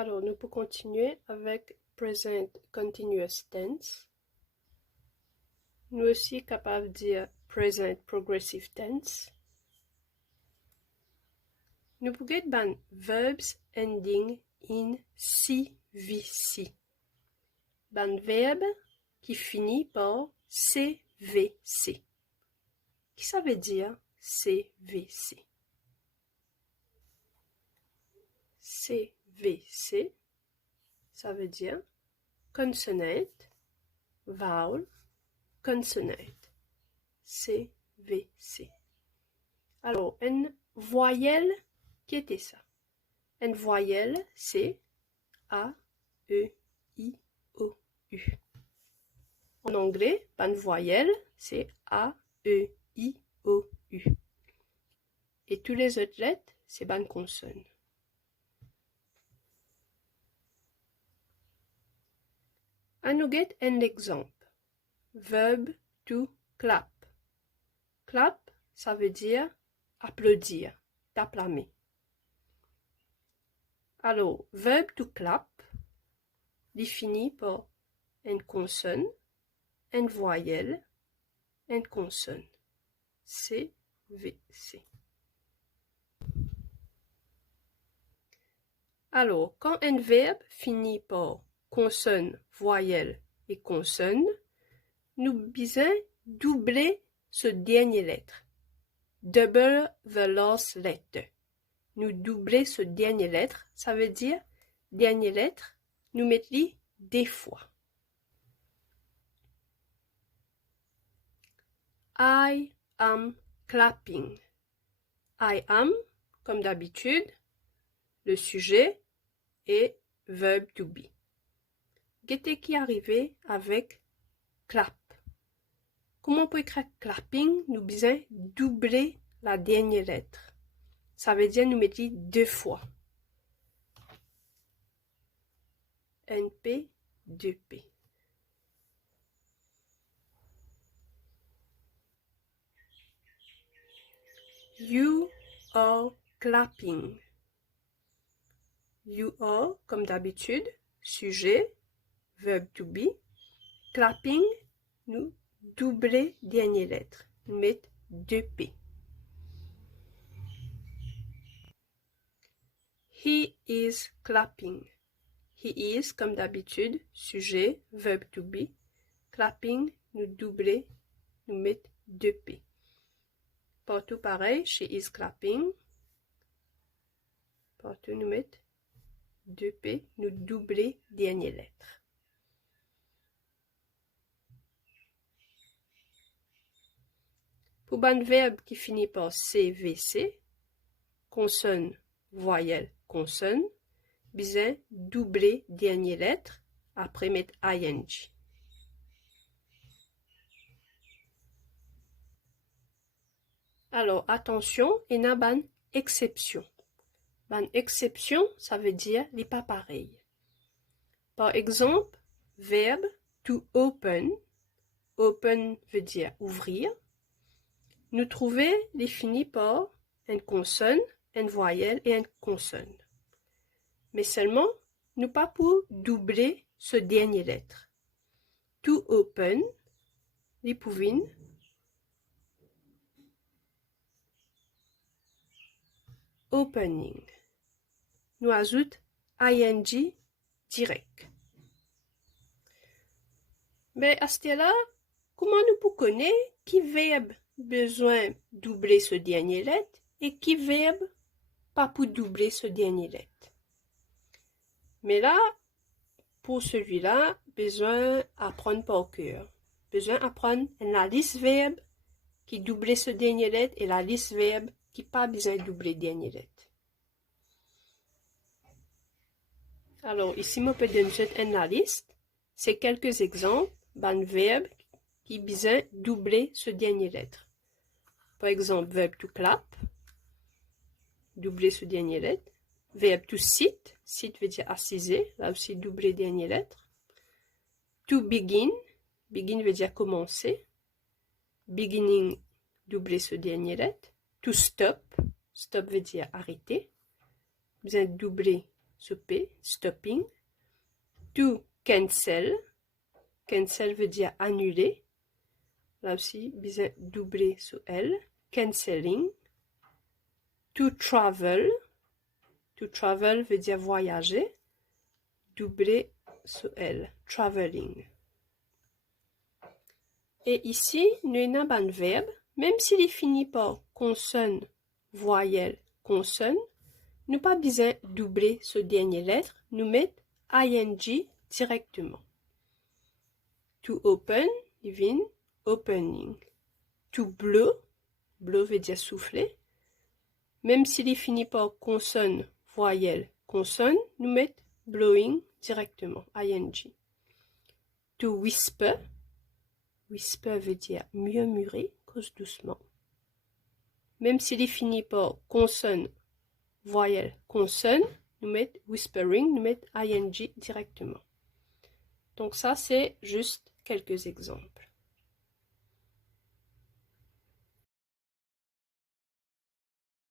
Alors, nous pouvons continuer avec Present Continuous Tense. Nous aussi capables de dire Present Progressive Tense. Nous pouvons dire verbs ending in CVC. Verbe qui finit par CVC. Qui ça veut dire CVC? CVC, ça veut dire consonant, vowel, consonant. CVC. Alors, une voyelle, qui était ça? Une voyelle, c'est A, E, I, O, U. En anglais, une voyelle, c'est A, E, I, O, U. Et tous les autres lettres, c'est une consonne. Nous get un exemple. Verb to clap. Clap, ça veut dire applaudir, t'acclamer. Alors, verb to clap, défini par une consonne, une voyelle, une consonne. C, V, C. Alors, quand un verbe finit par consonne, voyelle et consonne, nous besoin doubler ce dernier lettre. Double the last letter. Nous doubler ce dernier lettre, ça veut dire dernier lettre, nous mettons des fois. I am clapping. I am, comme d'habitude, le sujet et verb to be. Qu'est-ce qui est arrivé avec clap? Comment on peut écrire clapping? Nous besoin doubler la dernière lettre. Ça veut dire nous mettre deux fois. NP, 2P. You are clapping. You are, comme d'habitude, sujet, verb to be. Clapping, nous doubler dernière lettre. Nous mettons 2P. He is clapping. He is, comme d'habitude, sujet, verb to be. Clapping, nous doubler, nous mettons 2P. Partout pareil, she is clapping. Partout nous mettons 2P, nous doubler dernière lettre. Pour un verbe qui finit par CVC, consonne, voyelle, consonne, besoin doubler dernière lettre, après mettre ing. Alors, attention, il y a une exception. Une exception, ça veut dire les pas pareils. Par exemple, verbe to open. Open veut dire ouvrir. Nous trouvons les finis par une consonne, une voyelle et une consonne. Mais seulement, nous pas pour doubler ce dernier lettre. To open, les pouvines. Opening. Nous ajoute ing direct. Mais à ce là, comment nous pouvons connaître qui verbe besoin doubler ce dernier lettre et qui verbe pas pour doubler ce dernier lettre? Mais là, pour celui-là, besoin apprendre par cœur. Besoin apprendre la liste verbe qui double ce dernier lettre et la liste verbe qui pas besoin de doubler dernier lettre. Alors, ici, je peux donner une liste. C'est quelques exemples d'un verbe qui besoin doubler ce dernier lettre. Par exemple, verbe to clap, doubler ce dernier lettre. Verbe to sit, sit veut dire assiser, là aussi doubler dernière lettre. To begin, begin veut dire commencer. Beginning, doubler ce dernier lettre. To stop, stop veut dire arrêter. Besoin de doubler ce P, stopping. To cancel. Cancel veut dire annuler. Là aussi, besoin doubler ce L. Canceling. To travel. To travel veut dire voyager. Doubler ce L. Traveling. Et ici, nous avons un verbe. Même s'il est fini par consonne, voyelle, consonne, nous pas besoin doubler ce dernier lettre. Nous mettons ing directement. To open, il vient opening. To blow, blow veut dire souffler. Même s'il est fini par consonne, voyelle, consonne, nous mettons blowing directement, ing. To whisper, whisper veut dire murmurer, cause doucement. Même s'il est fini par consonne, voyelle, consonne, nous mettons whispering, nous mettons ing directement. Donc ça, c'est juste quelques exemples.